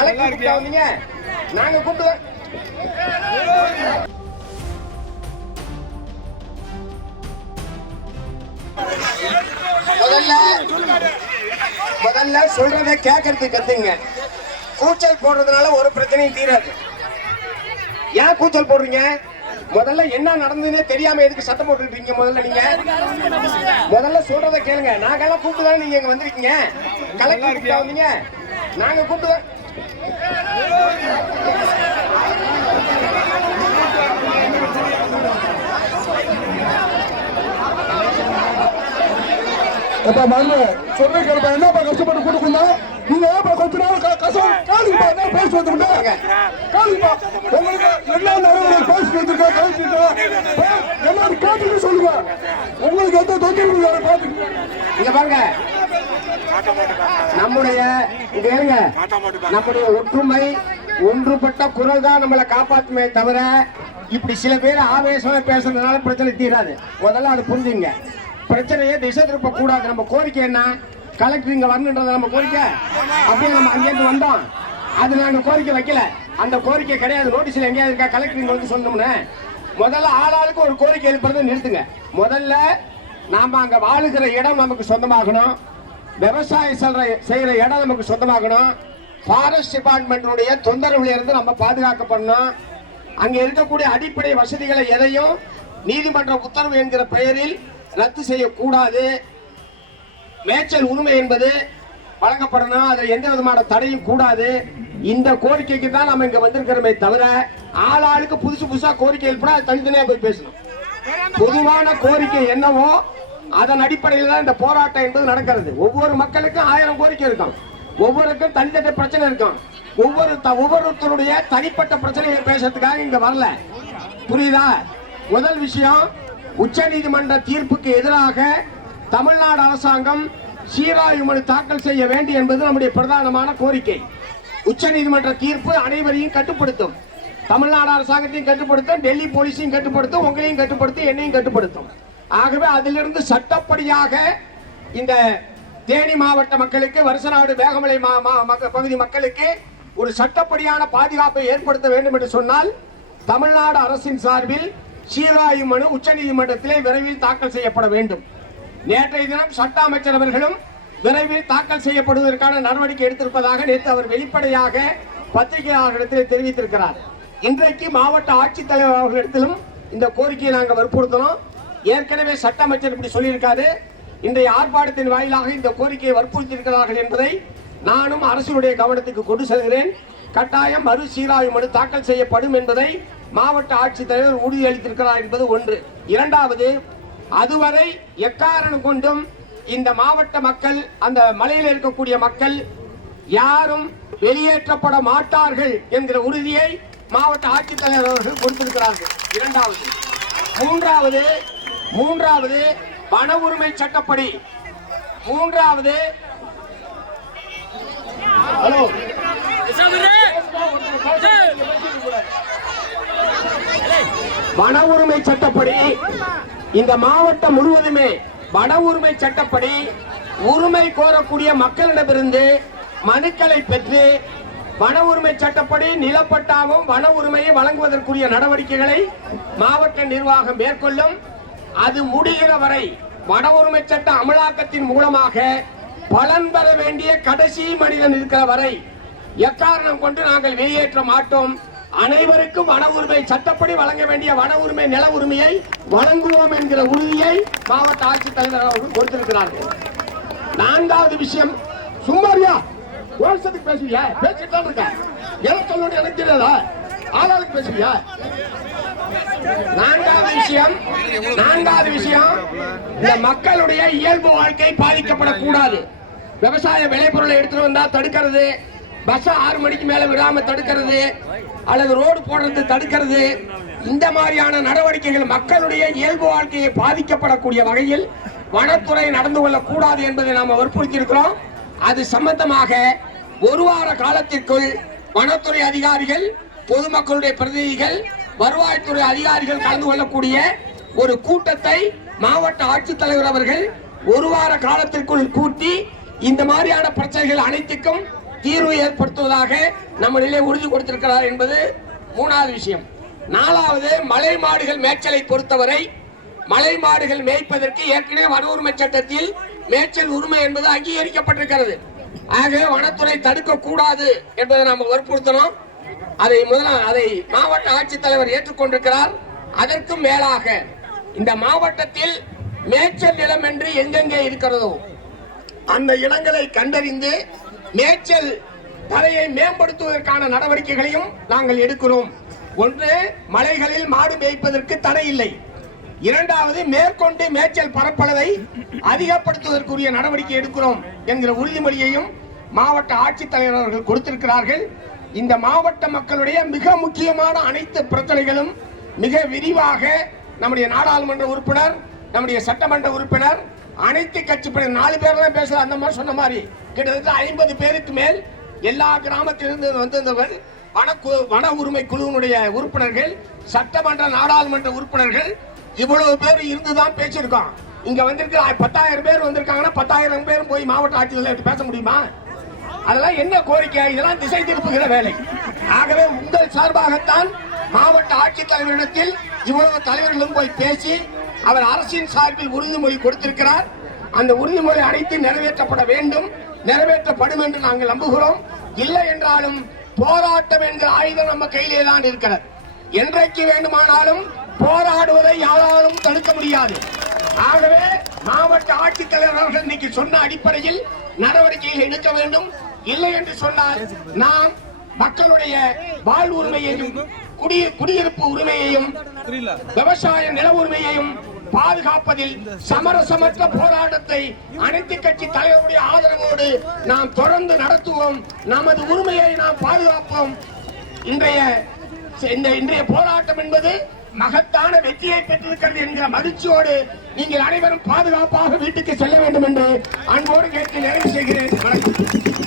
Collector வந்தீங்க, நாங்க கூப்பிடுவோம். முதல்ல சொல்றதை கேட்கறதுக்கு கத்துங்க. கூச்சல் போடுறதுனால ஒரு பிரச்சனையும் தீராது. ஏன் கூச்சல் போடுறீங்க? முதல்ல என்ன நடந்ததுன்னே தெரியாம எதுக்கு சத்தம் போட்டுருக்கீங்க? முதல்ல சொல்றதை கேளுங்க. நாங்கெல்லாம் கூப்பிட்டுதான் நீங்க இங்க வந்திருக்கீங்க. கலெக்டர் வந்தீங்க, நாங்க கூப்பிடுவோம். சொல்ற கேள்வி என்னப்பா கஷ்டப்பட்டு கொடுக்குங்க. நீங்க ஏப்பா கொஞ்ச நாள் கஷ்டம் காலிப்பா என்ன பேசி வந்துட்டேன். காலிப்பா உங்களுக்கு என்ன நடவடிக்கை பேசி வந்திருக்கேன். எல்லாரும் கேட்டுட்டு சொல்லுங்க. உங்களுக்கு எந்த தொந்தரவு பார்த்து இங்க பாருங்க. நம்முடைய ஒற்றுமை ஒன்றுபட்ட குரல் தான் நம்மளை காப்பாற்றுமே தவிர இப்படி சில பேர் ஆவேசமா பேசுறதுனால பிரச்சனை தீராது. முதல்ல அது புரிஞ்சுங்க. பிரச்சனையை திசை திருப்ப கூடாது. நம்ம கோரிக்கை என்ன? கலெக்டர் இங்க வரணுன்றது நம்ம கோரிக்கை. அப்படியே நம்ம அங்கேருந்து வந்தோம், அது நாங்க கோரிக்கை வைக்கல. அந்த கோரிக்கை கிடையாது. நோட்டீஸ்ல எங்கேயாவது இருக்கா கலெக்டர் இங்க வந்து சொன்னோம்னு? முதல்ல ஆளாளுக்கு ஒரு கோரிக்கை எழுப்புறதை நிறுத்துங்க. முதல்ல நாம அங்க வாழுகிற இடம் நமக்கு சொந்தமாகணும். விவசாயம் செய்யற இடம் நமக்கு சொந்தமாகணும். ஃபாரஸ்ட் டிபார்ட்மெண்ட்டுடைய தொந்தரவுல இருந்து நம்ம பாதுகாக்கப்படணும். அங்க இருக்கக்கூடிய அடிப்படை வசதிகளை எதையும் நீதிமன்ற உத்தரவு என்கிற பெயரில் ரத்து செய்யக்கூடாது. மேய்ச்சல் உரிமை என்பது வழங்கப்படணும். அதில் எந்த விதமான தடையும் கூடாது. இந்த கோரிக்கைக்கு தான் நம்ம இங்க வந்திருக்கிறோமே தவிர ஆளாளுக்கு புதுசா கோரிக்கை எழுப்பினா தனித்தனியா போய் பேசணும். பொதுவான கோரிக்கை என்னவோ அதன் அடிப்படையில் தான் இந்த போராட்டம் என்பது நடக்கிறது. ஒவ்வொரு மக்களுக்கும் 1000 கோரிக்கை இருக்கும். ஒவ்வொருக்கும் தனித்தனி பிரச்சனை இருக்கும். ஒவ்வொருத்தருடைய தனிப்பட்ட பிரச்சனைகளை பேசுறதுக்காக இங்க வரல. புரியுதா? முதல் விஷயம், உச்ச நீதிமன்ற தீர்ப்புக்கு எதிராக தமிழ்நாடு அரசாங்கம் சீராய்வு மனு தாக்கல் செய்ய வேண்டும் என்பது நம்முடைய பிரதானமான கோரிக்கை. உச்ச நீதிமன்ற தீர்ப்பு அனைவரையும் கட்டுப்படுத்தும். தமிழ்நாடு அரசாங்கத்தையும் கட்டுப்படுத்தும், டெல்லி போலீஸையும் கட்டுப்படுத்தும், உங்களையும் கட்டுப்படுத்தும், என்னையும் கட்டுப்படுத்தும். ஆகவே அதிலிருந்து சட்டப்படியாக இந்த தேனி மாவட்ட மக்களுக்கு, வருசநாடு வேகமலை பகுதி மக்களுக்கு ஒரு சட்டப்படியான பாதுகாப்பை ஏற்படுத்த வேண்டும் என்று சொன்னால் தமிழ்நாடு அரசின் சார்பில் சீராய்வு மனு உச்ச நீதிமன்றத்திலே விரைவில் தாக்கல் செய்யப்பட வேண்டும். நேற்றைய தினம் சட்ட அமைச்சர் அவர்களும் விரைவில் தாக்கல் செய்யப்படுவதற்கான நடவடிக்கை எடுத்திருப்பதாக நேற்று அவர் வெளிப்படையாக பத்திரிகையாளர்களிடத்தில் தெரிவித்திருக்கிறார். இன்றைக்கு மாவட்ட ஆட்சித்தலைவர் அவர்களிடத்திலும் இந்த கோரிக்கையை நாங்கள் வற்புறுத்தணும். ஏற்கனவே சட்ட அமைச்சர் இப்படி சொல்லியிருக்காரு. இன்றைய ஆர்ப்பாட்டத்தின் வாயிலாக இந்த கோரிக்கையை வற்புறுத்தியிருக்கிறார்கள் என்பதை நானும் அரசுடைய கவனத்துக்கு கொண்டு செல்கிறேன். கட்டாயம் மறு சீராய்வு மனு தாக்கல் செய்யப்படும் என்பதை மாவட்ட ஆட்சித்தலைவர் உறுதியளித்திருக்கிறார் என்பது ஒன்று. இரண்டாவது, அதுவரை எக்காரணம் கொண்டும் இந்த மாவட்ட மக்கள், அந்த மலையில் இருக்கக்கூடிய மக்கள் யாரும் வெளியேற்றப்பட மாட்டார்கள் என்கிற உறுதியை மாவட்ட ஆட்சித்தலைவர் அவர்கள் கொடுத்திருக்கிறார்கள். இரண்டாவது. மூன்றாவது வன உரிமை சட்டப்படி வன உரிமை சட்டப்படி இந்த மாவட்டம் முழுவதுமே வன உரிமை சட்டப்படி உரிமை கோரக்கூடிய மக்களிடமிருந்து மனுக்களை பெற்று வன உரிமை சட்டப்படி நிலப்பட்டாவும் வன உரிமையை வழங்குவதற்குரிய நடவடிக்கைகளை மாவட்ட நிர்வாகம் மேற்கொள்ளும். அது முடிகிற வரை வன உரிமை சட்ட அமலாக்கத்தின் மூலமாக பலன் பெற வேண்டிய கடைசி மனிதன் இருக்கிற வரை எக்காரணம் கொண்டு நாங்கள் வெளியேற்ற மாட்டோம். அனைவருக்கும் வன உரிமை சட்டப்படி வழங்க வேண்டிய வன உரிமை நில உரிமையை வழங்குவோம் என்கிற உறுதியை மாவட்ட ஆட்சித்தலைவர் அவர்கள் கொடுத்திருக்கிறார்கள். நான்காவது விஷயம், சும்மாரியா வருஷத்துக்கு பேசுவியா? பேசிட்டு தான் இருக்க. எதை சொல்லணும் எனக்கு தெரியாதா? ஆளாளுக்கு பேசுவியா? நான்காவது விஷயம், இந்த மக்களுடைய இயல்பு வாழ்க்கை பாதிக்கப்படக்கூடாது. விவசாய விளைபொருளை எடுத்துட்டு வந்தா தடுக்கிறது, பஸ் 6 மணிக்கு மேல விடாம தடுக்கிறது, அல்லது ரோடு போடுறது தடுக்கிறது, இந்த மாதிரியான நடவடிக்கைகள் மக்களுடைய இயல்பு வாழ்க்கையை பாதிக்கப்படக்கூடிய வகையில் வனத்துறை நடந்து கொள்ளக்கூடாது என்பதை நாம் வற்புறுத்தி இருக்கிறோம். அது சம்பந்தமாக ஒரு வார காலத்திற்குள் வனத்துறை அதிகாரிகள், பொதுமக்களுடைய பிரதிநிதிகள், வருவாய்த்துறை அதிகாரிகள் கலந்து கொள்ளக்கூடிய ஒரு கூட்டத்தை மாவட்ட ஆட்சித்தலைவர் அவர்கள் ஒரு வார காலத்திற்குள் கூட்டி இந்த மாதிரியான பிரச்சனைகள் அனைத்துக்கும் தீர்வு ஏற்படுத்துவதாக நம்ம நிலை உறுதி கொடுத்திருக்கிறார் என்பது 3வது விஷயம். 4வது, மலை மாடுகள் மேய்ச்சலை பொறுத்தவரை மலை மாடுகள் மேய்ப்பதற்கு ஏற்கனவே வன உரிமை சட்டத்தில் மேய்ச்சல் உரிமை என்பது அங்கீகரிக்கப்பட்டிருக்கிறது. ஆகவே வனத்துறை தடுக்க கூடாது என்பதை நாம் வற்புறுத்தணும். அதை மாவட்ட ஆட்சித்தலைவர் ஏற்றுக்கொண்டிருக்கிறார். அதற்கும் மேலாக இந்த மாவட்டத்தில் மேய்ச்சல் நிலம் என்று எங்கெங்கே இருக்கிறதோ அந்த இடங்களை கண்டறிந்து மேய்ச்சல் தரையை மேம்படுத்துவதற்கான நடவடிக்கைகளையும் நாங்கள் எடுக்கிறோம். ஒன்று, மலைகளில் மாடு மேய்ப்பதற்கு தடை இல்லை. 2வது, மேற்கொண்டு மேய்ச்சல் பரப்பளவை அதிகப்படுத்துவதற்குரிய நடவடிக்கை எடுக்கிறோம் என்கிற உறுதிமொழியையும் மாவட்ட ஆட்சித்தலைவர் அவர்கள் கொடுத்திருக்கிறார்கள். இந்த மாவட்ட மக்களுடைய மிக முக்கியமான அனைத்து பிரச்சனைகளும் மிக விரிவாக நம்முடைய நாடாளுமன்ற உறுப்பினர், நம்முடைய சட்டமன்ற உறுப்பினர், அனைத்து கட்சி 4 பேர்லாம் பேசல. அந்த மாதிரி சொன்ன மாதிரி கிட்டத்தட்ட 50 பேருக்கு மேல் எல்லா கிராமத்திலிருந்து வந்திருந்தவர், வன உரிமை குழுவினுடைய உறுப்பினர்கள், சட்டமன்ற நாடாளுமன்ற உறுப்பினர்கள், இவ்வளவு பேர் இருந்துதான் பேசியிருக்கோம். இங்க வந்திருக்கிற 10,000 பேர் வந்திருக்காங்கன்னா 10,000 பேரும் போய் மாவட்ட ஆட்சியர் பேச முடியுமா? அதெல்லாம் என்ன கோரிக்கை? இதெல்லாம் திசை திருப்புகிற வேலை. ஆகவே உங்கள் சார்பாகத்தான் மாவட்ட ஆட்சித்தலைவரிடத்தில் இவ்வளவு தலைவர்களும் போய் பேசி அவர் அரசின் சார்பில் உறுதிமொழி கொடுத்திருக்கிறார். அந்த உறுதிமொழி அனைத்து நிறைவேற்றப்பட வேண்டும், நிறைவேற்றப்படும் என்று நாங்கள் நம்புகிறோம். இல்லை என்றாலும் போராட்டம் என்கிற ஆயுதம் நம்ம கையிலே தான் இருக்கிறது. என்றைக்கு வேண்டுமானாலும் போராடுவதை யாராலும் தடுக்க முடியாது. ஆகவே மாவட்ட ஆட்சித்தலைவர் அவர்கள் இன்னைக்கு சொன்ன அடிப்படையில் நடவடிக்கைகள் எடுக்க வேண்டும். இல்லை என்று சொன்னால் நாம் மக்களுடைய வாழ் உரிமையையும் குடியிருப்பு உரிமையையும் விவசாய நில உரிமையையும் பாதுகாப்பதில் சமரசமற்ற போராட்டத்தை அனைத்து கட்சி தலைவருடைய ஆதரவோடு நாம் தொடர்ந்து நடத்துவோம். நமது உரிமையை நாம் பாதுகாப்போம். இன்றைய போராட்டம் என்பது மகத்தான வெற்றியை பெற்றிருக்கிறது என்கிற மகிழ்ச்சியோடு நீங்கள் அனைவரும் பாதுகாப்பாக வீட்டுக்கு செல்ல வேண்டும் என்று அன்போடு கேட்டு நிறைவு செய்கிறேன். வணக்கம்.